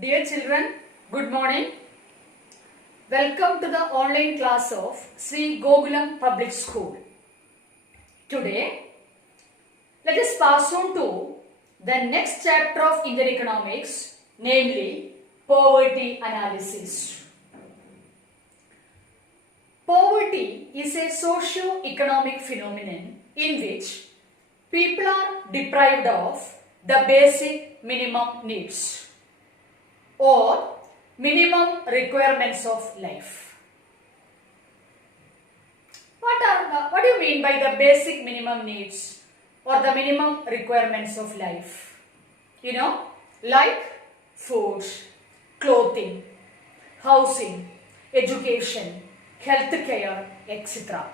Dear children, good morning. Welcome to the online class of Sri Gokulam Public School. Today, let us pass on to the next chapter of Indian economics, namely poverty analysis. Poverty is a socio-economic phenomenon in which people are deprived of the basic minimum needs or minimum requirements of life. What do you mean by the basic minimum needs or the minimum requirements of life? Like food, clothing, housing, education, healthcare, etc.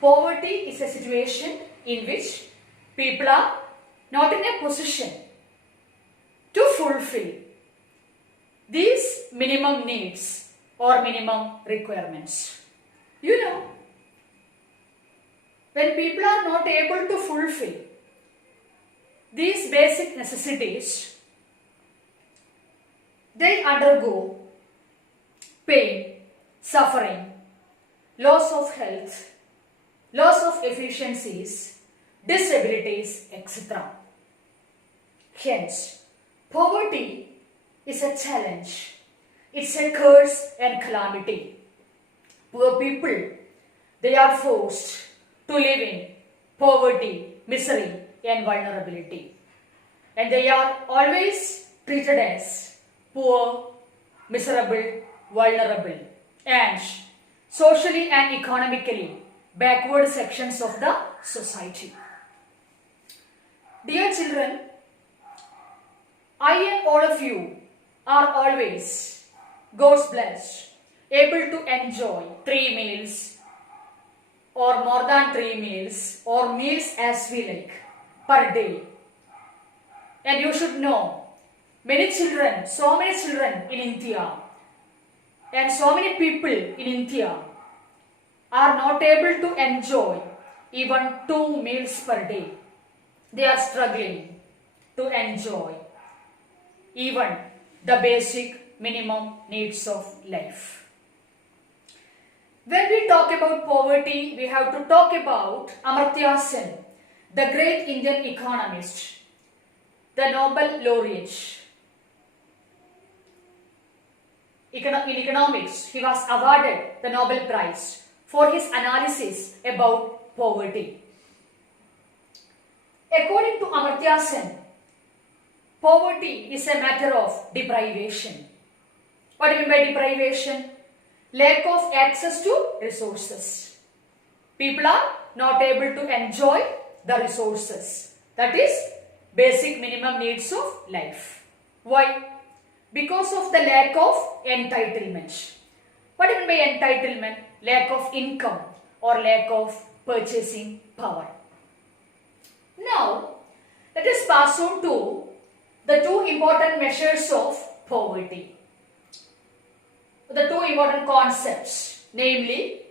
Poverty is a situation in which people are not in a position to fulfill these minimum needs or minimum requirements. When people are not able to fulfill these basic necessities, they undergo pain, suffering, loss of health, loss of efficiencies, disabilities, etc. Hence, poverty is a challenge. It's a curse and calamity. Poor people, they are forced to live in poverty, misery and vulnerability. And they are always treated as poor, miserable, vulnerable and socially and economically backward sections of the society. Dear children, I and all of you are always, God's blessed, able to enjoy 3 meals or more than 3 meals or meals as we like per day. And you should know, so many children in India and so many people in India are not able to enjoy even 2 meals per day. They are struggling to enjoy even the basic minimum needs of life. When we talk about poverty, we have to talk about Amartya Sen, the great Indian economist, the Nobel laureate. In economics, he was awarded the Nobel Prize for his analysis about poverty. According to Amartya Sen, poverty is a matter of deprivation. What do you mean by deprivation? Lack of access to resources. People are not able to enjoy the resources. That is basic minimum needs of life. Why? Because of the lack of entitlement. What do you mean by entitlement? Lack of income or lack of purchasing power. Now, let us pass on to the 2 important measures of poverty. The 2 important concepts, namely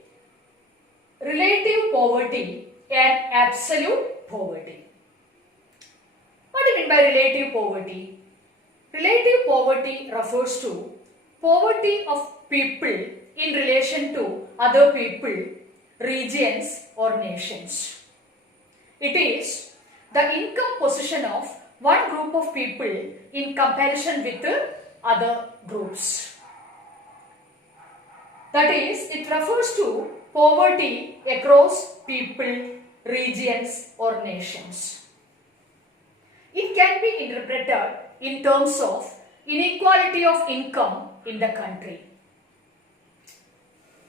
relative poverty and absolute poverty. What do you mean by relative poverty? Relative poverty refers to poverty of people in relation to other people, regions or nations. It is the income position of one group of people in comparison with other groups. That is, it refers to poverty across people, regions or nations. It can be interpreted in terms of inequality of income in the country.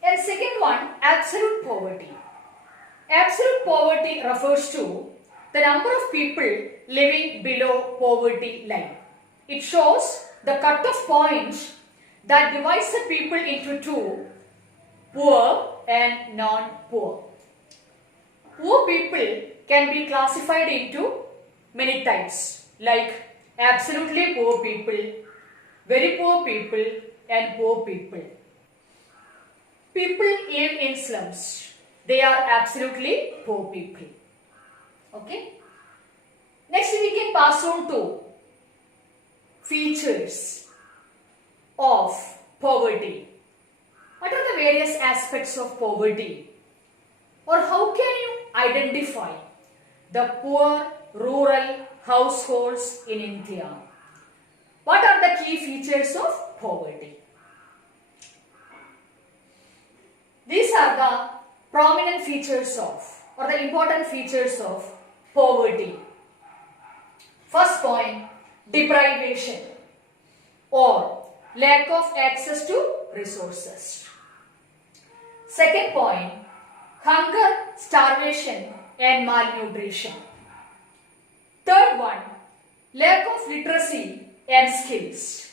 And second one, absolute poverty. Absolute poverty refers to the number of people living below poverty line. It shows the cut-off point that divides the people into 2, poor and non-poor. Poor people can be classified into many types like absolutely poor people, very poor people and poor people. People live in slums. They are absolutely poor people. Okay. Next we can pass on to features of poverty? What are the various aspects of poverty? Or how can you identify the poor rural households in India? What are the key features of poverty? These are the prominent features of, or the important features of poverty. First point, deprivation or lack of access to resources. Second point, hunger, starvation and malnutrition. Third one, lack of literacy and skills.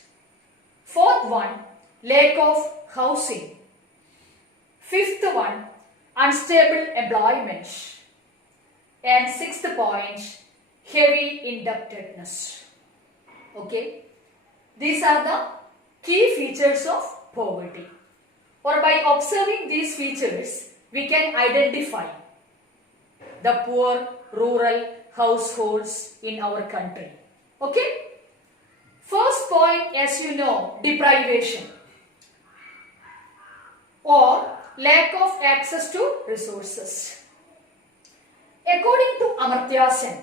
Fourth one, lack of housing. Fifth one, unstable employment. And sixth point, heavy indebtedness. Okay, these are the key features of poverty. Or by observing these features, we can identify the poor rural households in our country. Okay? First point, as you know, deprivation or lack of access to resources. According to Amartya Sen,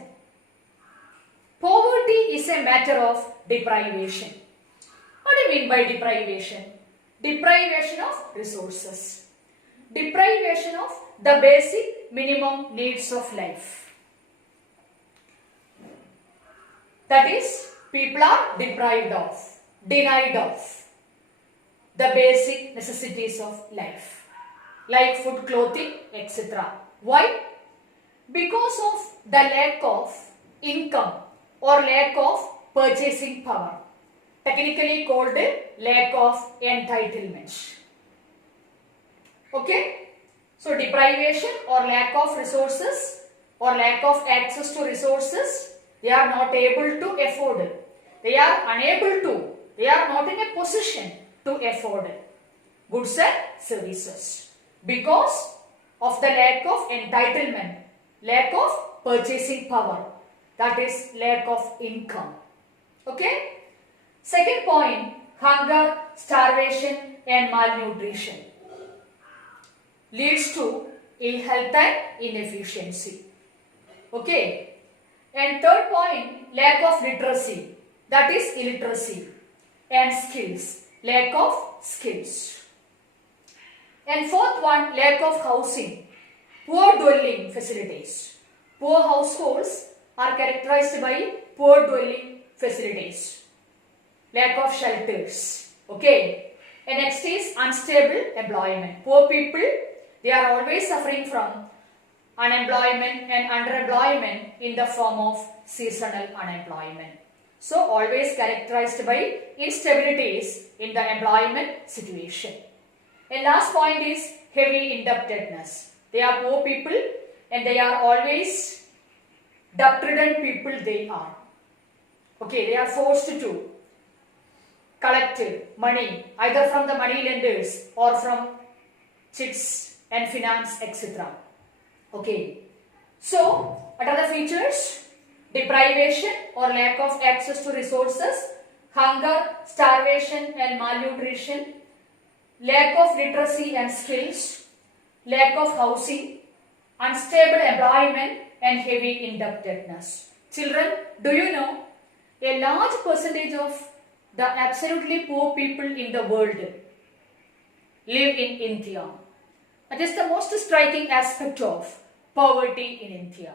poverty is a matter of deprivation. What do you mean by deprivation? Deprivation of resources. Deprivation of the basic minimum needs of life. That is, people are deprived of, denied of the basic necessities of life, like food, clothing, etc. Why? Because of the lack of income or lack of purchasing power, technically called lack of entitlement. Okay? So deprivation or lack of resources or lack of access to resources, they are not able to afford it. They are unable to, they are not in a position to afford it. Goods and services. Because of the lack of entitlement, lack of purchasing power, that is lack of income. Okay? Second point, hunger, starvation and malnutrition leads to ill health and inefficiency. Okay? And third point, lack of literacy, that is illiteracy, and skills, lack of skills. And fourth one, lack of housing, poor dwelling facilities. Poor households are characterized by poor dwelling facilities, lack of shelters. Okay. And next is unstable employment. Poor people, they are always suffering from unemployment and underemployment in the form of seasonal unemployment. So always characterized by instabilities in the employment situation. And last point is heavy indebtedness. They are poor people and they are always debt-ridden people they are. Okay, they are forced to collect money either from the money lenders or from chits and finance, etc. Okay, so what are the features? Deprivation or lack of access to resources, hunger, starvation and malnutrition, lack of literacy and skills, lack of housing, unstable employment and heavy indebtedness. Children, do you know a large percentage of the absolutely poor people in the world live in India? That is the most striking aspect of poverty in India.